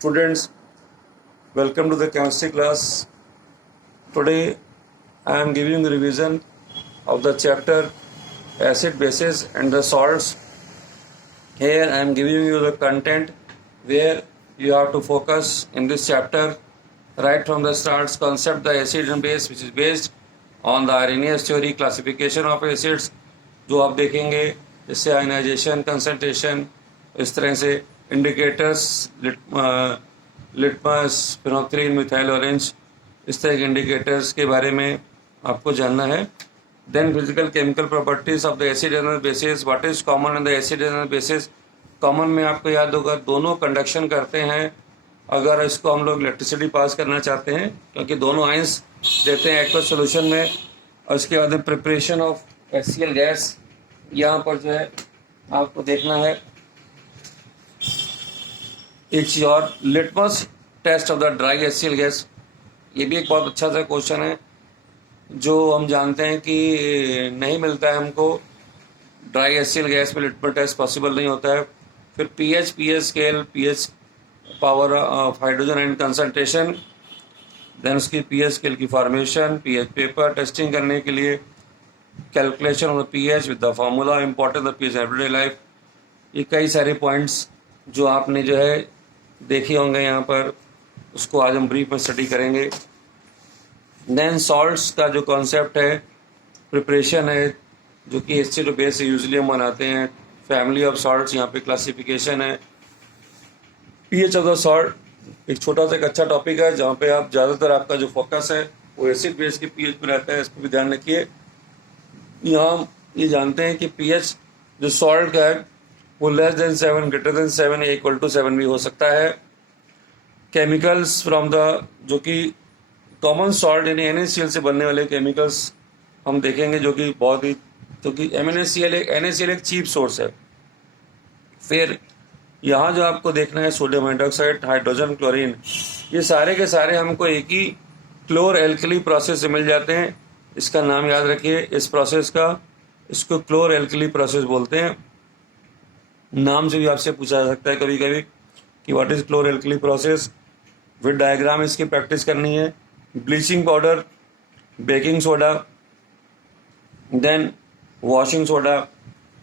Students, welcome to the chemistry class. Today I am giving a revision of the chapter acid, bases and the salts. Here I am giving you the content where you have to focus in this chapter right from the start. Concept the acid and base, which is based on the Arrhenius theory, classification of acids जो आप देखेंगे, जैसे ionization, concentration, इस तरह से indicators, litmus, फिनोक्सिलिन, methyl orange, इस तरह के इंडिकेटर्स के बारे में आपको जानना है. Then physical chemical properties of the acid and bases. What is common in the acid and bases. Common में आपको याद होगा दोनों कंडक्शन करते हैं. अगर इसको हम लोग इलेक्ट्रिसिटी पास करना चाहते हैं, क्योंकि दोनों आयंस देते हैं एक्वस सोल्यूशन में. और उसके बाद प्रिपरेशन ऑफ HCl गैस, यहाँ पर जो है आपको देखना है. It's your litmus test of the dry HCl gas. ये भी एक बहुत अच्छा सा क्वेश्चन है जो हम जानते हैं कि नहीं मिलता है हमको. ड्राई HCl गैस में लिटमस टेस्ट पॉसिबल नहीं होता है. फिर pH scale, pH power of hydrogen and concentration, then उसकी pH स्केल की फॉर्मेशन, pH पेपर टेस्टिंग करने के लिए, calculation of the pH with the formula, important the pH everyday life. ये कई सारे पॉइंट्स जो आपने जो है देखे होंगे यहाँ पर, उसको आज हम ब्रीफ में स्टडी करेंगे. देन सॉल्ट्स का जो कॉन्सेप्ट है, प्रिपरेशन है, जो कि एसिड और बेस से यूजली हम बनाते हैं. फैमिली ऑफ सॉल्ट्स, यहाँ पे क्लासिफिकेशन है. pH ऑफ द सॉल्ट एक छोटा सा एक अच्छा टॉपिक है जहाँ पे आप ज़्यादातर आपका जो फोकस है वो एसिड बेस के pH पे रहता है. इसको भी ध्यान रखिए. यहाँ ये जानते हैं कि pH जो सॉल्ट का है वो लेस देन 7, ग्रेटर देन 7 या इक्वल टू 7 भी हो सकता है. केमिकल्स फ्रॉम द, जो कि कॉमन सॉल्ट यानी NaCl से बनने वाले केमिकल्स हम देखेंगे, जो कि बहुत ही, क्योंकि NaCl एक चीप सोर्स है. फिर यहाँ जो आपको देखना है सोडियम हाइड्रोक्साइड, हाइड्रोजन, क्लोरीन, ये सारे के सारे हमको एक ही क्लोर एल्कली प्रोसेस से मिल जाते हैं. इसका नाम याद रखिए इस प्रोसेस का, इसको क्लोर एल्कली प्रोसेस बोलते हैं. नाम से भी आपसे पूछा जा सकता है कभी कभी कि what is chlor alkali process. With diagram इसकी प्रैक्टिस करनी है. Bleaching powder, baking soda, then washing soda,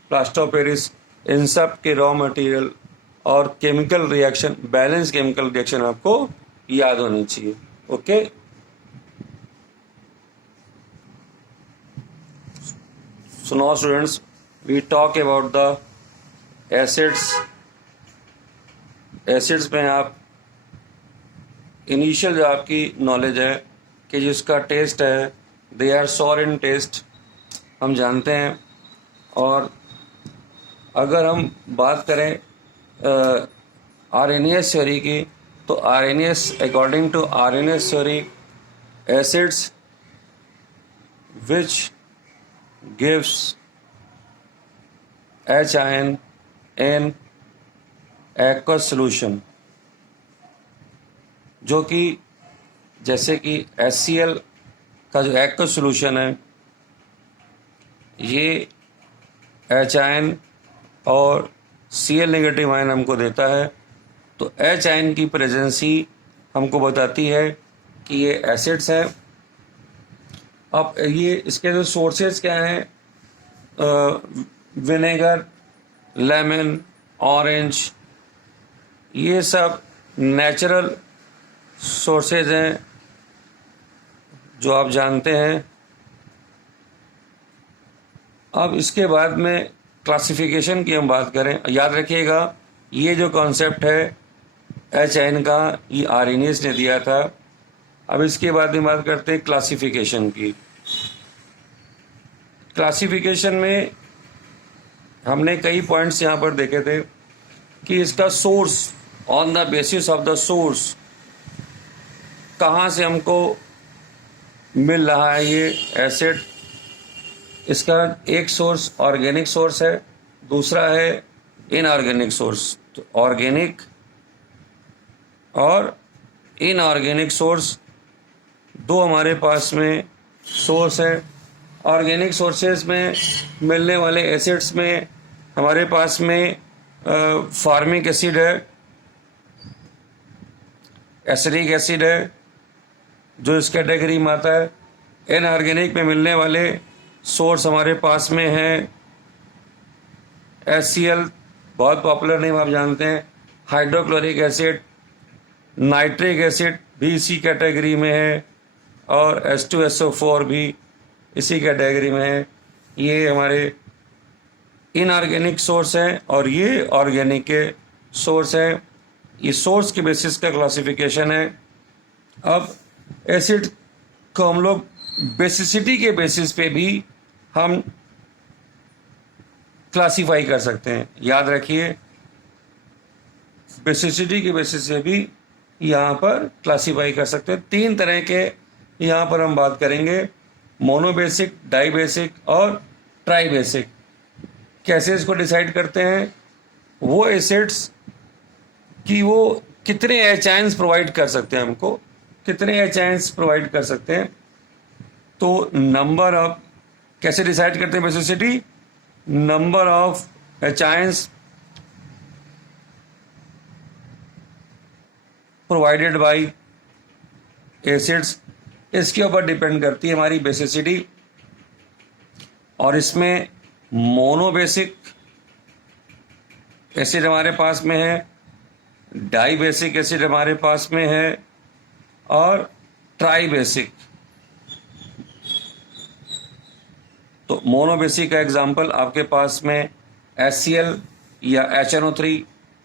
plaster of Paris, इन सब के रॉ मटेरियल और chemical reaction, balance chemical reaction आपको याद होनी चाहिए. Okay. So now students, we talk about the acids. Acids में आप इनिशियल जो आपकी नॉलेज है कि जिसका टेस्ट है, they are sour in taste, हम जानते हैं. और अगर हम बात करें आरएनएस थ्योरी की, तो according to Arrhenius theory, acids which gives H ion in aqueous solution, जो कि जैसे कि HCl का जो aqueous solution है, ये H ion और Cl नेगेटिव आयन हमको देता है. तो H आयन की प्रेजेंसी हमको बताती है कि ये एसिड्स हैं. अब ये इसके जो सोर्सेज क्या हैं, विनेगर, लेमन, ऑरेंज, ये सब नेचुरल सोर्सेज हैं जो आप जानते हैं. अब इसके बाद में क्लासिफिकेशन की हम बात करें, याद रखिएगा ये जो कॉन्सेप्ट है H आयन का, ये आरएनएस ने दिया था. अब इसके बाद में बात करते हैं क्लासिफिकेशन की. क्लासिफिकेशन में हमने कई पॉइंट्स यहाँ पर देखे थे कि इसका source, on the basis of the source, कहाँ से हमको मिल रहा है ये एसिड. इसका एक सोर्स ऑर्गेनिक सोर्स है, दूसरा है इनऑर्गेनिक सोर्स. तो ऑर्गेनिक और इनऑर्गेनिक सोर्स दो हमारे पास में सोर्स है. ऑर्गेनिक सोर्सेज में मिलने वाले एसिड्स में हमारे पास में फार्मिक एसिड है, एसिडिक एसिड है जो इस कैटेगरी में आता है। इनऑर्गेनिक में मिलने वाले सोर्स हमारे पास में है HCl, बहुत पॉपुलर नेम आप जानते हैं, हाइड्रोक्लोरिक एसिड, नाइट्रिक एसिड भी इसी कैटेगरी में है, और H2SO4 भी इसी कैटेगरी में है। ये हमारे इनऑर्गेनिक सोर्स हैं और ये ऑर्गेनिक के सोर्स हैं। ये सोर्स के बेसिस का क्लासिफिकेशन है। अब एसिड को हम लोग बेसिसिटी के बेसिस पे भी हम क्लासीफाई कर सकते हैं। याद रखिए, बेसिसिटी के बेसिस पे भी यहाँ पर क्लासीफाई कर सकते हैं। 3 तरह के यहाँ पर हम बात करेंगे, मोनोबेसिक, डाइबेसिक और ट्राइबेसिक। कैसे इसको डिसाइड करते हैं? वो एसिड्स कि वो कितने H आयंस प्रोवाइड कर सकते हैं, हमको कितने H आयंस प्रोवाइड कर सकते हैं। तो नंबर ऑफ, कैसे डिसाइड करते हैं basicity? Number of H ions provided by acids, इसके ऊपर डिपेंड करती है हमारी बेसिसिटी। और इसमें मोनोबेसिक एसिड हमारे पास में है, डाइबेसिक एसिड हमारे पास में है और ट्राइबेसिक। तो मोनोबेसिक का एग्जांपल आपके पास में HCl या HNO3,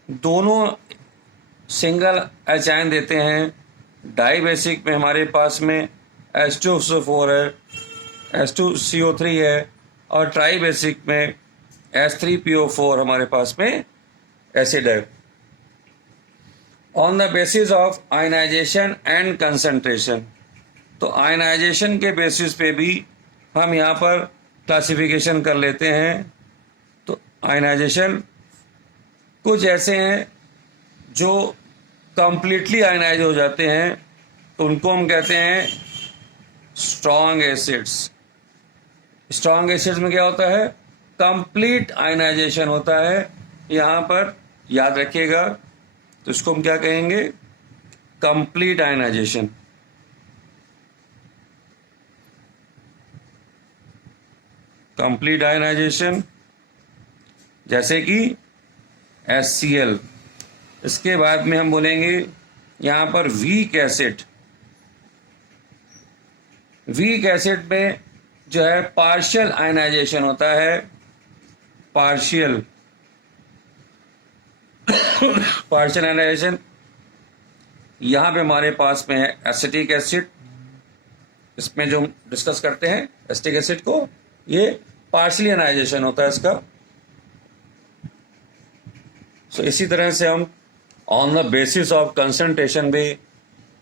दोनों सिंगल H आयन देते हैं। डाइबेसिक में हमारे पास में H2SO4 है, H2CO3 है, और ट्राइबेसिक में H3PO4 हमारे पास में एसिड है। On the basis of ionisation and concentration, तो आयनाइजेशन के बेसिस पे भी हम यहाँ पर क्लासिफिकेशन कर लेते हैं। तो आयनाइजेशन कुछ ऐसे हैं जो कंप्लीटली आयनाइज हो जाते हैं, तो उनको हम कहते हैं स्ट्रॉन्ग एसिड्स। स्ट्रॉन्ग एसिड्स में क्या होता है? कंप्लीट आयनाइजेशन होता है। यहाँ पर याद रखिएगा, तो इसको हम क्या कहेंगे? Complete ionization. कंप्लीट आयनाइजेशन जैसे कि HCl। इसके बाद में हम बोलेंगे यहाँ पर वीक एसिड। वीक एसिड में जो है पार्शियल आयनाइजेशन होता है, पार्शियल आयनाइजेशन। यहाँ पे हमारे पास में है एसिटिक एसिड। इसमें जो हम डिस्कस करते हैं एसिटिक एसिड को, ये पार्शियल आयनाइजेशन होता है इसका। सो इसी तरह से हम on the basis of concentration भी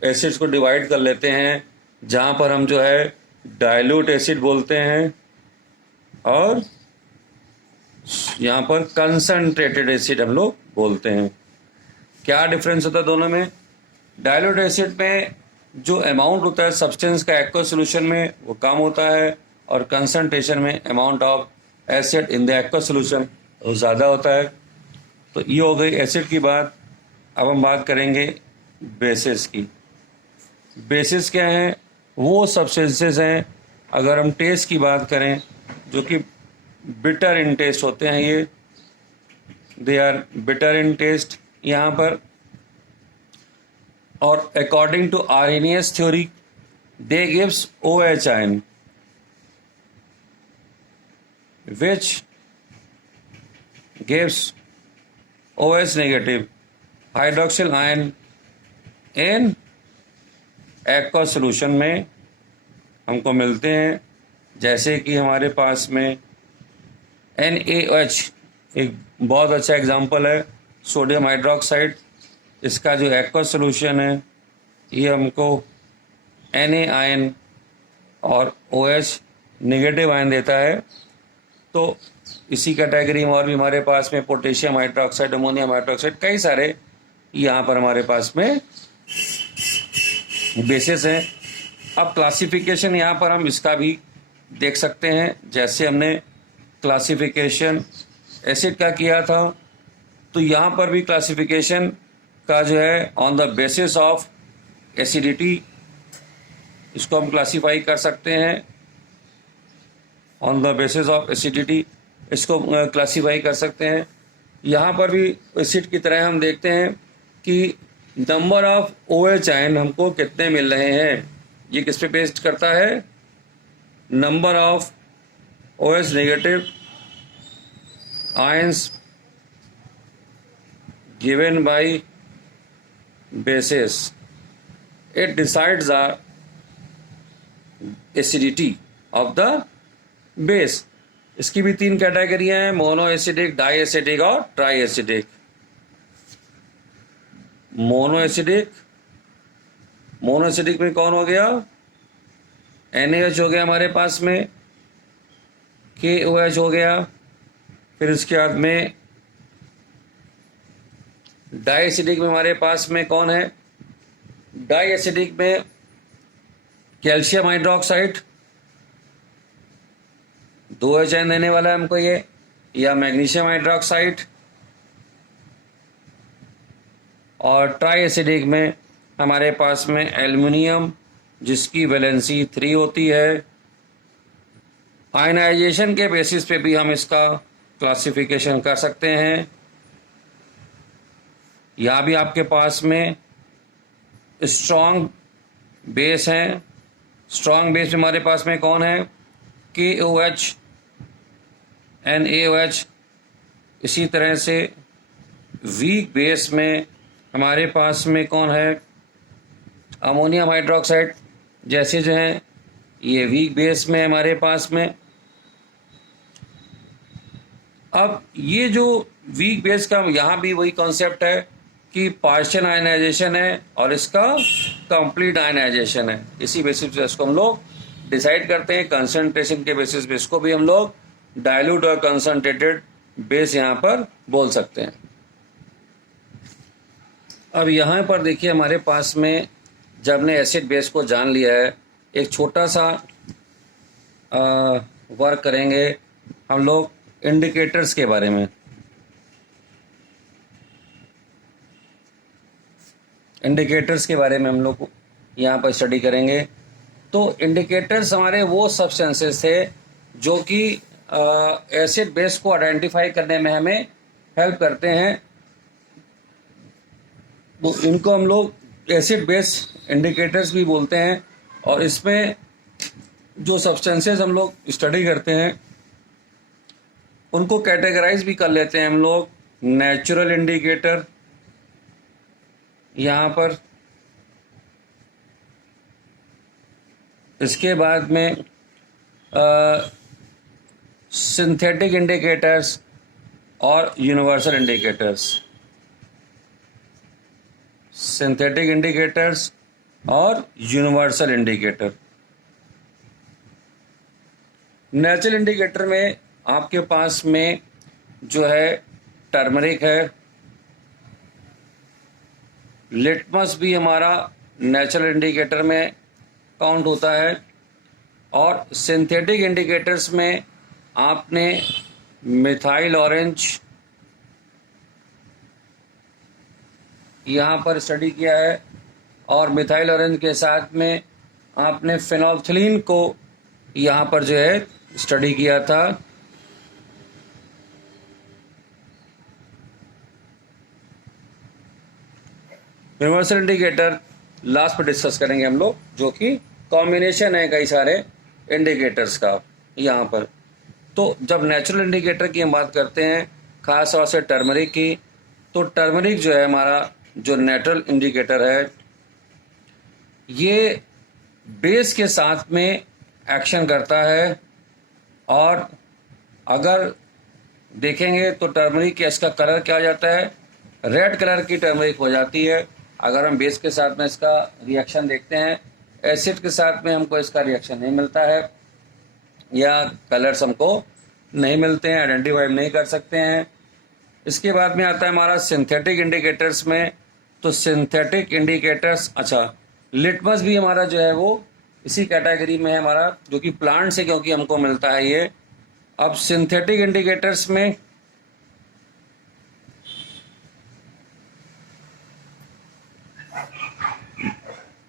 एसिड्स को डिवाइड कर लेते हैं, जहाँ पर हम जो है डाइल्यूट एसिड बोलते हैं और यहाँ पर कंसंट्रेटेड एसिड हम लोग बोलते हैं। क्या डिफरेंस होता है दोनों में? डाइल्यूट एसिड में जो अमाउंट होता है सब्सटेंस का एक्वस सोल्यूशन में, वो कम होता है, और कंसंट्रेशन में amount of acid in the aqueous solution वो ज़्यादा होता है। तो ये हो गई एसिड की बात। अब हम बात करेंगे बेसिस की। बेसिस क्या है? वो सब्सटेंसेस हैं, अगर हम टेस्ट की बात करें, जो कि बिटर इन टेस्ट होते हैं। ये they are bitter in taste यहाँ पर। और according to Arrhenius theory they gives OH ion which gives OH negative hydroxyl ion in aqueous solution में हमको मिलते हैं। जैसे कि हमारे पास में NaOH एक बहुत अच्छा एग्जांपल है, सोडियम हाइड्रोक्साइड। इसका जो एक्वस सोल्यूशन है ये हमको Na आयन और OH नेगेटिव आयन देता है। तो इसी कैटेगरी में और भी हमारे पास में पोटेशियम हाइड्रोक्साइड, अमोनियम हाइड्रोक्साइड, कई सारे यहाँ पर हमारे पास में बेसिस हैं। अब क्लासिफिकेशन यहाँ पर हम इसका भी देख सकते हैं। जैसे हमने क्लासिफिकेशन एसिड का किया था, तो यहाँ पर भी क्लासिफिकेशन का जो है on the basis of acidity, इसको हम क्लासीफाई कर सकते हैं on the basis of acidity, इसको क्लासीफाई कर सकते हैं। यहाँ पर भी एसिड की तरह हम देखते हैं कि नंबर ऑफ OH आयन हमको कितने मिल रहे हैं। ये किस पे बेस्ड करता है? Number of OH negative ions given by basis, it decides the acidity of the base. इसकी भी 3 कैटेगरियां हैं, मोनो एसिडिक, डाई एसिडिक और ट्राई एसिडिक। मोनो एसिडिक में कौन हो गया? NaOH हो गया हमारे पास में, KOH हो गया, फिर इसके बाद में डाई एसिडिक में हमारे पास में कौन है? डाई एसिडिक में कैल्शियम हाइड्रोक्साइड, 2 H आयन देने वाला है हमको ये, या मैग्नीशियम हाइड्रोक्साइड। और ट्राई एसिडिक में हमारे पास में एल्युमिनियम, जिसकी वैलेंसी 3 होती है। आयनाइजेशन के बेसिस पे भी हम इसका क्लासिफिकेशन कर सकते हैं। यहाँ भी आपके पास में स्ट्रॉन्ग बेस हैं। स्ट्रॉन्ग बेस में हमारे पास में कौन है? KOH, NaOH। इसी तरह से वीक बेस में हमारे पास में कौन है? अमोनियम हाइड्रोक्साइड जैसे जो हैं ये वीक बेस में हमारे पास में। अब ये जो वीक बेस का यहाँ भी वही कॉन्सेप्ट है कि पार्शियल आयनाइजेशन है और इसका कंप्लीट आयनाइजेशन है। इसी बेसिस पे इसको हम लोग डिसाइड करते हैं। कंसंट्रेशन के बेसिस पे इसको भी हम लोग डाइल्यूट और कंसंट्रेटेड बेस यहाँ पर बोल सकते हैं। अब यहाँ पर देखिए हमारे पास में जब हमने एसिड बेस को जान लिया है, एक छोटा सा वर्क करेंगे हम लोग इंडिकेटर्स के बारे में। इंडिकेटर्स के बारे में हम लोग यहाँ पर स्टडी करेंगे। तो इंडिकेटर्स हमारे वो सब्सटेंसेस थे जो कि एसिड बेस को आइडेंटिफाई करने में हमें हेल्प करते हैं। तो इनको हम लोग एसिड बेस इंडिकेटर्स भी बोलते हैं। और इसमें जो सब्सटेंसेस हम लोग स्टडी करते हैं उनको कैटेगराइज भी कर लेते हैं हम लोग। नेचुरल इंडिकेटर, यहाँ पर इसके बाद में सिंथेटिक इंडिकेटर्स और यूनिवर्सल इंडिकेटर्स। सिंथेटिक इंडिकेटर्स और यूनिवर्सल इंडिकेटर। नेचुरल इंडिकेटर में आपके पास में जो है टर्मरिक है, लिटमस भी हमारा नेचुरल इंडिकेटर में काउंट होता है। और सिंथेटिक इंडिकेटर्स में आपने मिथाइल ऑरेंज यहाँ पर स्टडी किया है, और मिथाइल ऑरेंज के साथ में आपने फेनोल्फथलीन को यहाँ पर जो है स्टडी किया था। यूनिवर्सल इंडिकेटर लास्ट पर डिस्कस करेंगे हम लोग, जो कि कॉम्बिनेशन है कई सारे इंडिकेटर्स का यहाँ पर। तो जब नेचुरल इंडिकेटर की हम बात करते हैं, खास तौर से टर्मरिक की, तो टर्मरिक जो है हमारा जो नेचुरल इंडिकेटर है, ये बेस के साथ में एक्शन करता है। और अगर देखेंगे तो टर्मरिक इसका कलर क्या हो जाता है? रेड कलर की टर्मरिक हो जाती है। अगर हम बेस के साथ में इसका रिएक्शन देखते हैं, एसिड के साथ में हमको इसका रिएक्शन नहीं मिलता है, या कलर्स हमको नहीं मिलते हैं, आइडेंटिफाई नहीं कर सकते हैं। इसके बाद में आता है हमारा सिंथेटिक इंडिकेटर्स में। तो सिंथेटिक इंडिकेटर्स, अच्छा, लिटमस भी हमारा जो है वो इसी कैटेगरी में है हमारा, जो कि प्लांट से क्योंकि हमको मिलता है ये। अब सिंथेटिक इंडिकेटर्स में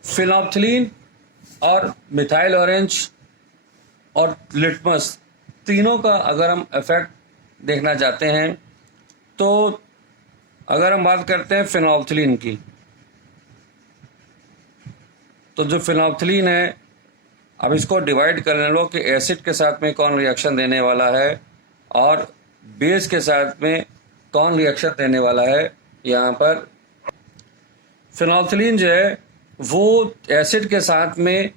फिनोल्फ्थलीन और मिथाइल ऑरेंज और लिटमस, तीनों का अगर हम इफेक्ट देखना चाहते हैं तो अगर हम बात करते हैं फिनोल्फ्थलीन की, तो जो फिनोल्फ्थलीन है, अब इसको डिवाइड कर लो कि एसिड के साथ में कौन रिएक्शन देने वाला है और बेस के साथ में कौन रिएक्शन देने वाला है। यहाँ पर फिनोल्फ्थलीन जो है वो एसिड के साथ में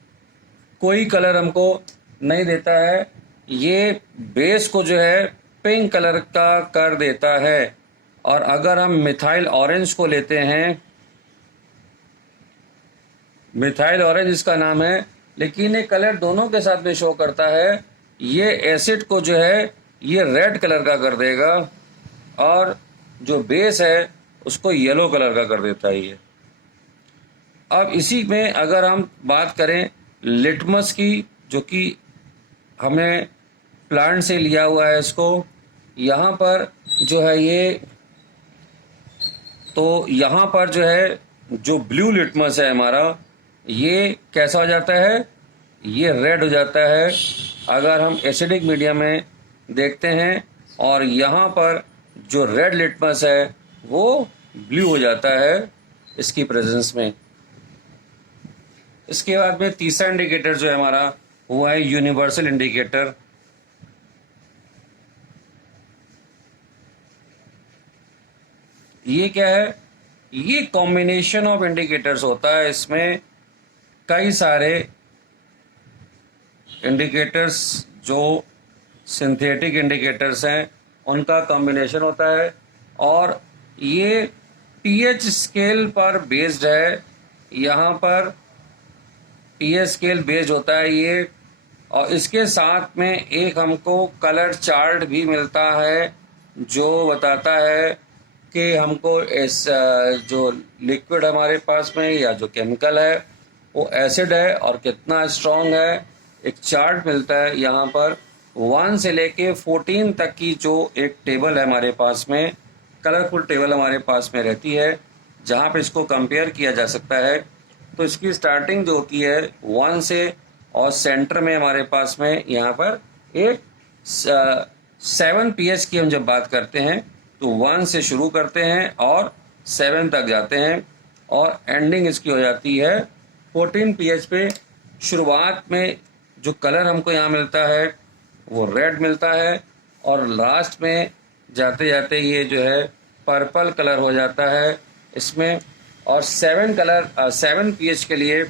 कोई कलर हमको नहीं देता है, ये बेस को जो है पिंक कलर का कर देता है। और अगर हम मिथाइल ऑरेंज को लेते हैं, मिथाइल ऑरेंज इसका नाम है, लेकिन ये कलर दोनों के साथ में शो करता है, ये एसिड को जो है ये रेड कलर का कर देगा और जो बेस है उसको येलो कलर का कर देता है ये। अब इसी में अगर हम बात करें लिटमस की, जो कि हमने प्लांट से लिया हुआ है इसको, यहाँ पर जो है ये, तो यहाँ पर जो है जो ब्लू लिटमस है हमारा, ये कैसा हो जाता है, ये रेड हो जाता है अगर हम एसिडिक मीडियम में देखते हैं, और यहाँ पर जो रेड लिटमस है वो ब्लू हो जाता है इसकी प्रेजेंस में। इसके बाद में तीसरा इंडिकेटर जो है हमारा वो है यूनिवर्सल इंडिकेटर। ये क्या है, ये कॉम्बिनेशन ऑफ इंडिकेटर्स होता है, इसमें कई सारे इंडिकेटर्स जो सिंथेटिक इंडिकेटर्स हैं उनका कॉम्बिनेशन होता है, और ये पीएच स्केल पर बेस्ड है। यहाँ पर पीएच स्केल बेस्ड होता है ये, और इसके साथ में एक हमको कलर चार्ट भी मिलता है जो बताता है कि हमको इस जो लिक्विड हमारे पास में या जो केमिकल है वो एसिड है और कितना स्ट्रॉन्ग है। एक चार्ट मिलता है यहाँ पर 1 से लेके 14 तक की जो एक टेबल है हमारे पास में, कलरफुल टेबल हमारे पास में रहती है, जहाँ पे इसको कंपेयर किया जा सकता है। तो इसकी स्टार्टिंग जो की है 1 से, और सेंटर में हमारे पास में यहाँ पर एक 7 pH की हम जब बात करते हैं तो 1 से शुरू करते हैं और 7 तक जाते हैं, और एंडिंग इसकी हो जाती है 14 pH पे। शुरुआत में जो कलर हमको यहाँ मिलता है वो रेड मिलता है, और लास्ट में जाते जाते ये जो है पर्पल कलर हो जाता है इसमें, और 7 pH के लिए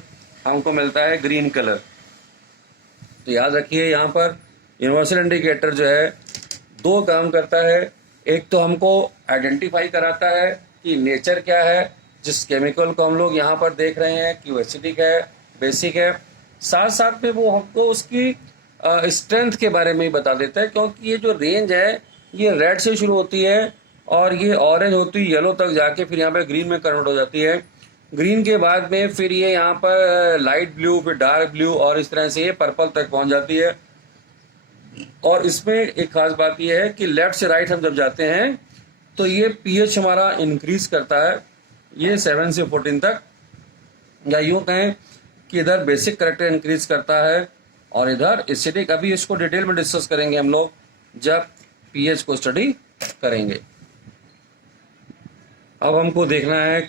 हमको मिलता है ग्रीन कलर। तो याद रखिए यहाँ पर यूनिवर्सल इंडिकेटर जो है 2 काम करता है। एक तो हमको आइडेंटिफाई कराता है कि नेचर क्या है जिस केमिकल को हम लोग यहाँ पर देख रहे हैं कि वो एसिडिक है, बेसिक है, साथ साथ में वो हमको उसकी स्ट्रेंथ के बारे में ही बता देता है, क्योंकि ये जो रेंज है ये रेड से शुरू होती है और ये ऑरेंज होती है येलो तक जाके फिर यहाँ पे ग्रीन में कन्वर्ट हो जाती है। ग्रीन के बाद में फिर ये यहाँ पर लाइट ब्लू, फिर डार्क ब्लू, और इस तरह से ये पर्पल तक पहुंच जाती है। और इसमें एक खास बात यह है कि लेफ्ट से राइट हम जब जाते हैं तो ये पीएच हमारा इंक्रीज करता है, ये 7 से 14 तक, या यूँ कहें कि इधर बेसिक करैक्टर इंक्रीज करता है और इधर एसिडिक। अभी इसको डिटेल में डिस्कस करेंगे हम लोग जब पीएच को स्टडी करेंगे। अब हमको देखना है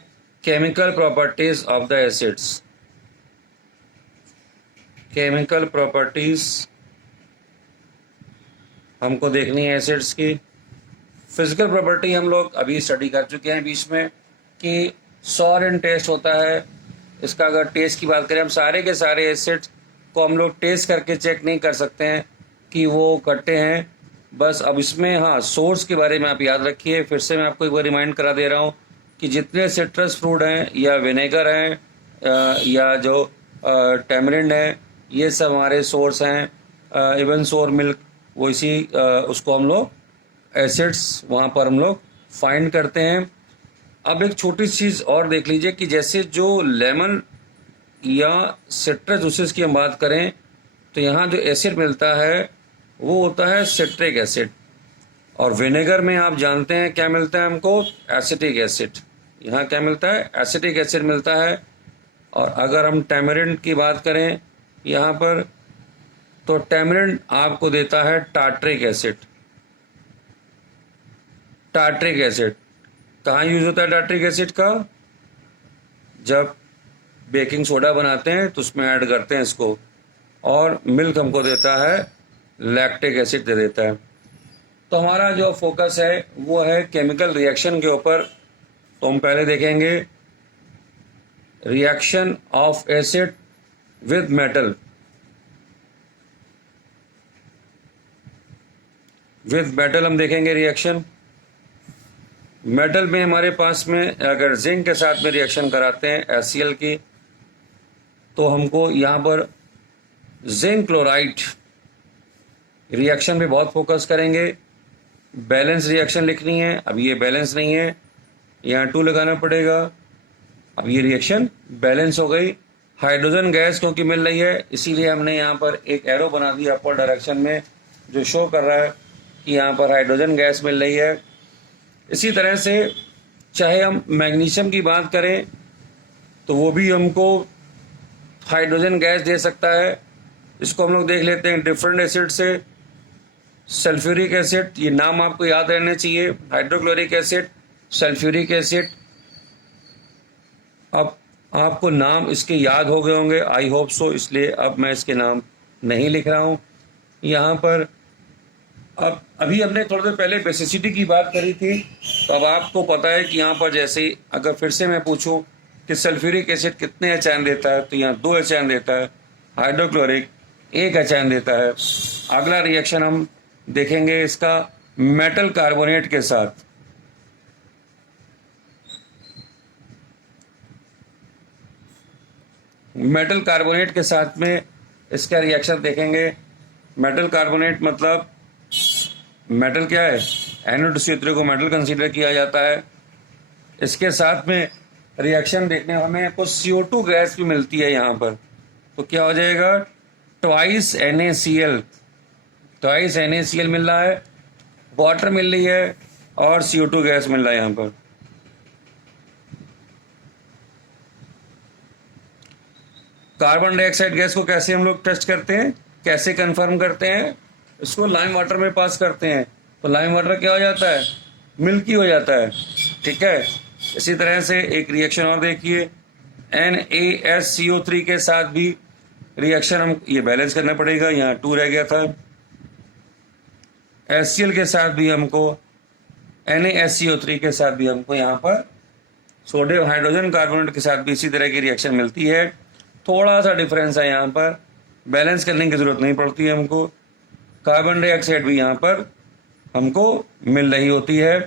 chemical properties of the acids. Chemical properties हमको देखनी है एसिड्स की। फिजिकल प्रॉपर्टी हम लोग अभी स्टडी कर चुके हैं बीच में कि सॉर एंड टेस्ट होता है। इसका अगर टेस्ट की बात करें, हम सारे के सारे एसिड्स को हम लोग टेस्ट करके चेक नहीं कर सकते हैं कि वो खट्टे हैं। बस अब इसमें हाँ, सोर्स के बारे में आप याद रखिए। फिर से मैं आपको एक बार रिमाइंड करा दे रहा हूँ कि जितने सिट्रस फ्रूट हैं या विनेगर हैं या जो टैमरिंड है, ये सब हमारे सोर्स हैं। इवन सोर मिल्क, वो इसी उसको हम लोग एसिड्स वहाँ पर हम लोग फाइंड करते हैं। अब एक छोटी चीज़ और देख लीजिए कि जैसे जो लेमन या सिट्रस जूसेस की हम बात करें तो यहाँ जो एसिड मिलता है वो होता है सिट्रिक एसिड, और विनेगर में आप जानते हैं क्या मिलता है हमको, एसिटिक एसिड। यहाँ क्या मिलता है, एसिटिक एसिड मिलता है। और अगर हम टैमरिंड की बात करें यहाँ पर, तो टैमरिंड आपको देता है टार्ट्रिक एसिड। टार्ट्रिक एसिड कहाँ यूज होता है टार्ट्रिक एसिड का? जब बेकिंग सोडा बनाते हैं तो उसमें ऐड करते हैं इसको, और मिल्क हमको देता है लैक्टिक एसिड दे देता है। तो हमारा जो फोकस है वो है केमिकल रिएक्शन के ऊपर। तो हम पहले देखेंगे reaction of acid with metal. With metal हम देखेंगे रिएक्शन। मेटल में हमारे पास में अगर जिंक के साथ में रिएक्शन कराते हैं HCl की, तो हमको यहाँ पर जिंक क्लोराइड रिएक्शन पे बहुत फोकस करेंगे। बैलेंस रिएक्शन लिखनी है, अब ये बैलेंस नहीं है, यहाँ 2 लगाना पड़ेगा। अब ये रिएक्शन बैलेंस हो गई। हाइड्रोजन गैस क्योंकि मिल रही है, इसीलिए हमने यहाँ पर एक एरो बना दिया अपर डायरेक्शन में, जो शो कर रहा है कि यहाँ पर हाइड्रोजन गैस मिल रही है। इसी तरह से चाहे हम मैग्नीशियम की बात करें तो वो भी हमको हाइड्रोजन गैस दे सकता है। इसको हम लोग देख लेते हैं डिफरेंट एसिड से। सल्फ्यूरिक एसिड, ये नाम आपको याद रहने चाहिए, हाइड्रोक्लोरिक एसिड, सल्फ्यूरिक एसिड। अब आपको नाम इसके याद हो गए होंगे, आई होप सो, इसलिए अब मैं इसके नाम नहीं लिख रहा हूँ यहाँ पर। अब अभी हमने थोड़ी देर पहले बेसिसिटी की बात करी थी, तो अब आपको पता है कि यहाँ पर जैसे ही अगर फिर से मैं पूछूं कि सल्फ्यूरिक एसिड कितने एचायन देता है, तो यहाँ 2 एचायन देता है। हाइड्रोक्लोरिक 1 एचायन देता है। अगला रिएक्शन हम देखेंगे इसका मेटल कार्बोनेट के साथ। मेटल कार्बोनेट के साथ में इसका रिएक्शन देखेंगे। मेटल कार्बोनेट मतलब मेटल क्या है? NO2CO3 को मेटल कंसीडर किया जाता है। इसके साथ में रिएक्शन देखने हमें कुछ CO2 गैस भी मिलती है यहाँ पर, तो क्या हो जाएगा? Twice NaCl। ट्वाइस NaCl मिल रहा है, वाटर मिल रही है और CO2 गैस मिल रहा है यहाँ पर। कार्बन डाइऑक्साइड गैस को कैसे हम लोग टेस्ट करते हैं, कैसे कंफर्म करते हैं? इसको लाइम वाटर में पास करते हैं, तो लाइम वाटर क्या हो जाता है? मिल्की हो जाता है। ठीक है। इसी तरह से एक रिएक्शन और देखिए, NaSCO3 के साथ भी रिएक्शन हम ये बैलेंस करना पड़ेगा, यहाँ 2 रह गया था। HCl के साथ भी हमको, NaSCO3 के साथ भी हमको यहाँ पर सोडियम हाइड्रोजन कार्बोनेट के साथ भी इसी तरह की रिएक्शन मिलती है। थोड़ा सा डिफरेंस है यहाँ पर, बैलेंस करने की जरूरत नहीं पड़ती है हमको। कार्बन डाइऑक्साइड भी यहाँ पर हमको मिल रही होती है।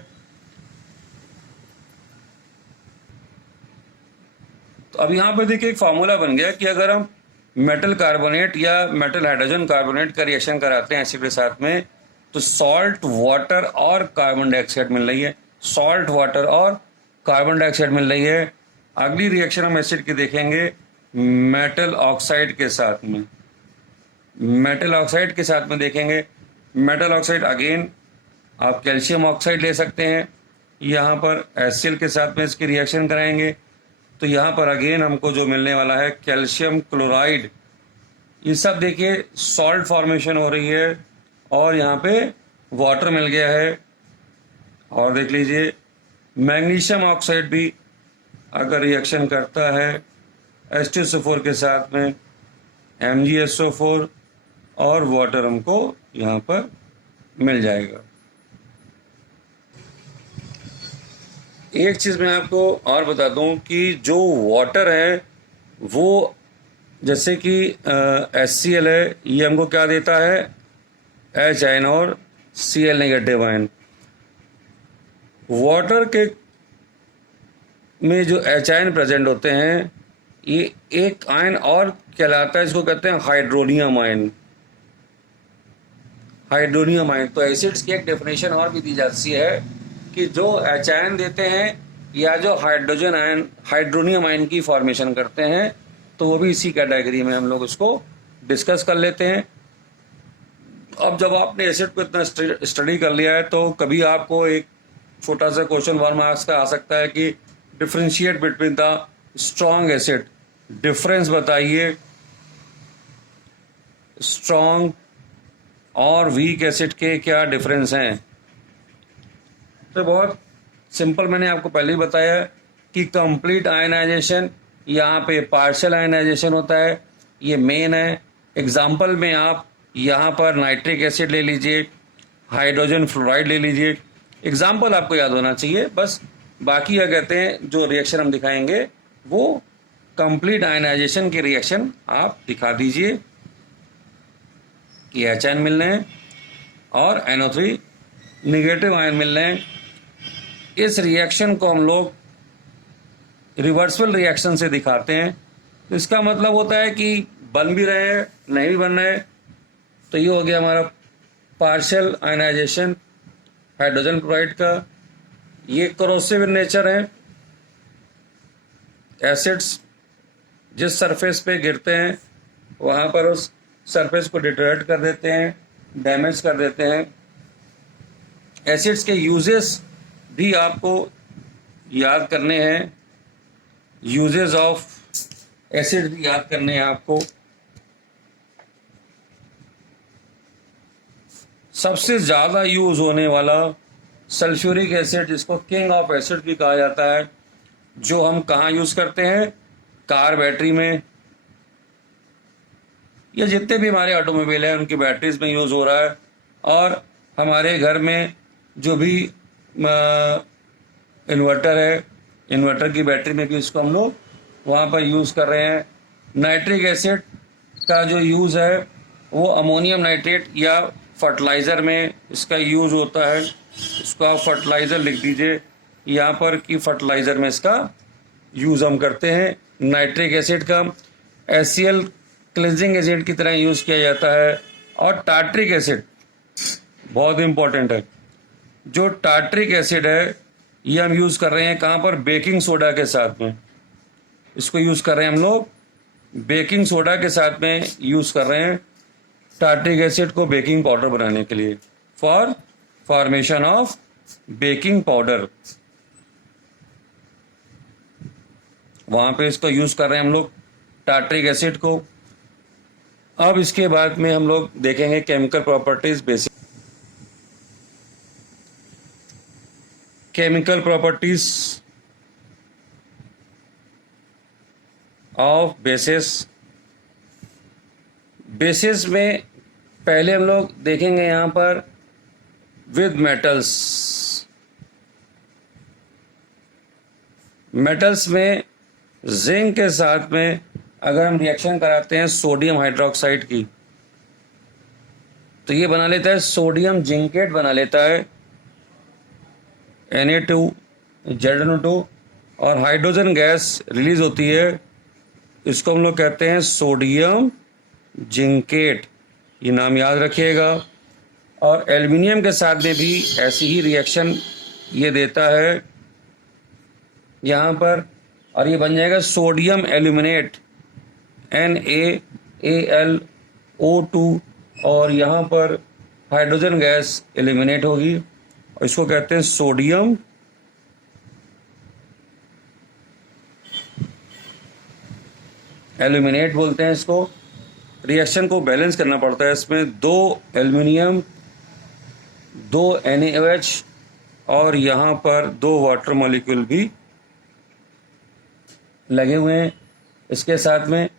तो अब यहाँ पर देखिए एक फार्मूला बन गया कि अगर हम मेटल कार्बोनेट या मेटल हाइड्रोजन कार्बोनेट का रिएक्शन कराते हैं एसिड के साथ में, तो सॉल्ट वाटर और कार्बन डाइऑक्साइड मिल रही है। सॉल्ट वाटर और कार्बन डाइऑक्साइड मिल रही है। अगली रिएक्शन हम एसिड की देखेंगे मेटल ऑक्साइड के साथ में। मेटल ऑक्साइड के साथ में देखेंगे, मेटल ऑक्साइड अगेन आप कैल्शियम ऑक्साइड ले सकते हैं। यहाँ पर HCl के साथ में इसकी रिएक्शन कराएंगे, तो यहाँ पर अगेन हमको जो मिलने वाला है कैल्शियम क्लोराइड। ये सब देखिए सॉल्ट फॉर्मेशन हो रही है और यहाँ पे वाटर मिल गया है। और देख लीजिए मैग्नीशियम ऑक्साइड भी अगर रिएक्शन करता है H2SO4 के साथ में, MgSO4 और वाटर हमको यहाँ पर मिल जाएगा। एक चीज़ मैं आपको और बता दूं कि जो वाटर है वो जैसे कि HCl है, ये हमको क्या देता है? H आयन और Cl नेगेटिव आयन। वाटर के में जो H आयन प्रेजेंट होते हैं, ये एक आयन और कहलाता है, इसको कहते हैं हाइड्रोनियम आयन। Hydronium ion. तो एसिड्स की एक डेफिनेशन और भी दी जाती है कि जो H आयन देते हैं या जो हाइड्रोजन आयन, हाइड्रोनियम आयन की फॉर्मेशन करते हैं, तो वो भी इसी कैटेगरी में हम लोग उसको डिस्कस कर लेते हैं। अब जब आपने एसिड को इतना स्टडी कर लिया है, तो कभी आपको एक छोटा सा क्वेश्चन 1 मार्क्स का आ सकता है कि differentiate between the strong acid difference बताइए स्ट्रॉन्ग और वीक एसिड के क्या डिफरेंस हैं। तो बहुत सिंपल, मैंने आपको पहले ही बताया कि कंप्लीट आयनाइजेशन, यहाँ पे पार्शियल आयनाइजेशन होता है, ये मेन है। एग्जाम्पल में आप यहाँ पर नाइट्रिक एसिड ले लीजिए, हाइड्रोजन फ्लोराइड ले लीजिए, एग्जाम्पल आपको याद होना चाहिए बस। बाकी क्या कहते हैं, जो रिएक्शन हम दिखाएंगे वो कंप्लीट आयनाइजेशन के रिएक्शन आप दिखा दीजिए कि एच आयन मिल रहे हैं और NO3 निगेटिव आयन मिल रहे हैं। इस रिएक्शन को हम लोग रिवर्सिबल रिएक्शन से दिखाते हैं। तो इसका मतलब होता है कि बन भी रहे हैं, नहीं भी बन रहे। तो ये हो गया हमारा पार्शियल आयनाइजेशन हाइड्रोजन क्लोराइड का। ये करोसिव इन नेचर है। एसिड्स जिस सरफेस पे गिरते हैं वहाँ पर उस सरफेस को डिटरेट कर देते हैं, डैमेज कर देते हैं। एसिड्स के यूजेस भी आपको याद करने हैं, यूजेस ऑफ एसिड भी याद करने हैं आपको। सबसे ज़्यादा यूज होने वाला सल्फ्यूरिक एसिड, जिसको किंग ऑफ एसिड भी कहा जाता है, जो हम कहाँ यूज़ करते हैं, कार बैटरी में, या जितने भी हमारे ऑटोमोबाइल हैं उनकी बैटरीज में यूज़ हो रहा है। और हमारे घर में जो भी इन्वर्टर है, इन्वर्टर की बैटरी में भी इसको हम लोग वहाँ पर यूज़ कर रहे हैं। नाइट्रिक एसिड का जो यूज़ है वो अमोनियम नाइट्रेट या फर्टिलाइज़र में इसका यूज़ होता है। इसको आप फर्टिलाइज़र लिख दीजिए यहाँ पर कि फर्टिलाइज़र में इसका यूज़ हम करते हैं। नाइट्रिक एसिड का HCl क्लिनजिंग एजेंट की तरह यूज़ किया जाता है। और टार्ट्रिक एसिड बहुत इम्पॉर्टेंट है। जो टार्ट्रिक एसिड है ये हम यूज़ कर रहे हैं कहाँ पर, बेकिंग सोडा के साथ में। इसको यूज़ कर रहे हैं हम लोग बेकिंग सोडा के साथ में यूज़ कर रहे हैं टार्ट्रिक एसिड को बेकिंग पाउडर बनाने के लिए, for formation of baking powder. वहाँ पे इसको यूज़ कर रहे हैं हम लोग टार्ट्रिक एसिड को। अब इसके बाद में हम लोग देखेंगे chemical properties, basic chemical properties of basis. Basis में पहले हम लोग देखेंगे यहाँ पर विद मेटल्स। मेटल्स में जिंक के साथ में अगर हम रिएक्शन कराते हैं सोडियम हाइड्रोक्साइड की, तो ये बना लेता है सोडियम जिंकेट, बना लेता है Na2ZNO2, और हाइड्रोजन गैस रिलीज होती है, इसको हम लोग कहते हैं सोडियम जिंकेट, ये नाम याद रखिएगा। और एल्युमिनियम के साथ में भी ऐसी ही रिएक्शन ये देता है यहाँ पर, और ये बन जाएगा सोडियम एल्यूमिनेट NaAlO2, और यहाँ पर हाइड्रोजन गैस एलिमिनेट होगी और इसको कहते हैं सोडियम एल्यूमिनेट बोलते हैं इसको। रिएक्शन को बैलेंस करना पड़ता है, इसमें 2 एल्युमिनियम 2 NaOH और यहाँ पर 2 वाटर मॉलिक्यूल भी लगे हुए हैं इसके साथ में।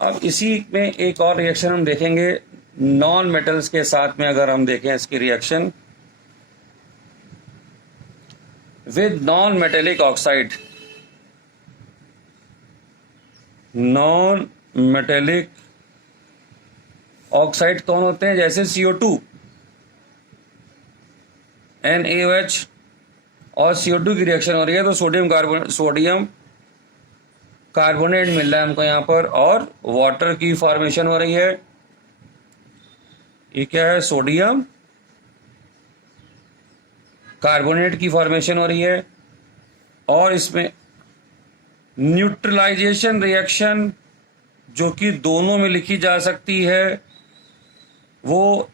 अब इसी में एक और रिएक्शन हम देखेंगे नॉन मेटल्स के साथ में। अगर हम देखें इसकी reaction with non metallic oxide, non metallic oxide कौन होते हैं, जैसे CO2 NaOH और CO2 की रिएक्शन हो रही है तो सोडियम कार्बोनेट मिल रहा है हमको यहाँ पर, और वाटर की फॉर्मेशन हो रही है। ये क्या है, सोडियम कार्बोनेट की फॉर्मेशन हो रही है। और इसमें न्यूट्रलाइजेशन रिएक्शन जो कि दोनों में लिखी जा सकती है, वो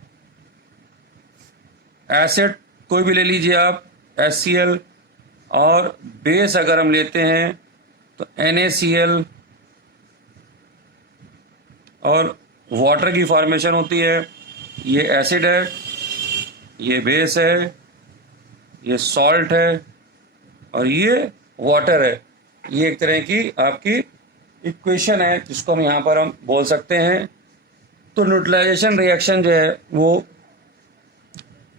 एसिड कोई भी ले लीजिए आप HCl, और बेस अगर हम लेते हैं तो NaCl और वाटर की फॉर्मेशन होती है। ये एसिड है, ये बेस है, ये सॉल्ट है और ये वाटर है। ये एक तरह की आपकी इक्वेशन है जिसको हम बोल सकते हैं। तो न्यूट्रलाइजेशन रिएक्शन जो है वो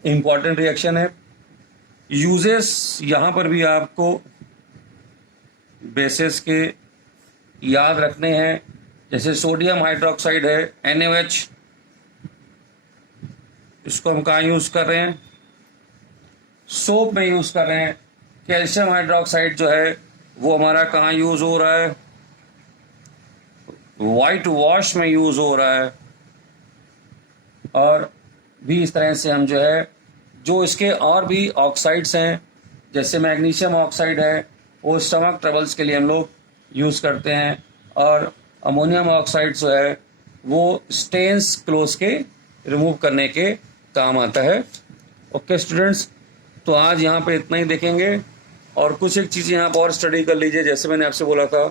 इम्पॉर्टेंट रिएक्शन है। यूजेस यहाँ पर भी आपको बेसिस के याद रखने हैं। जैसे सोडियम हाइड्रोक्साइड है NaOH, इसको हम कहाँ यूज़ कर रहे हैं? सोप में यूज़ कर रहे हैं। कैल्शियम हाइड्रोक्साइड जो है वो हमारा कहाँ यूज़ हो रहा है? वाइट वॉश में यूज़ हो रहा है। और भी इस तरह से हम जो है जो इसके और भी ऑक्साइड्स हैं, जैसे मैग्नीशियम ऑक्साइड है, वो स्टमक ट्रबल्स के लिए हम लोग यूज़ करते हैं। और अमोनियम ऑक्साइड जो है वो स्टेन्स क्लोथ के रिमूव करने के काम आता है। ओके स्टूडेंट्स, तो आज यहाँ पे इतना ही देखेंगे और कुछ एक चीज़ें यहाँ पर और स्टडी कर लीजिए। जैसे मैंने आपसे बोला था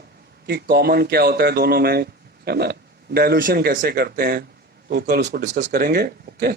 कि कॉमन क्या होता है दोनों में, है ना, डाइल्यूशन कैसे करते हैं, तो कल उसको डिस्कस करेंगे। ओके।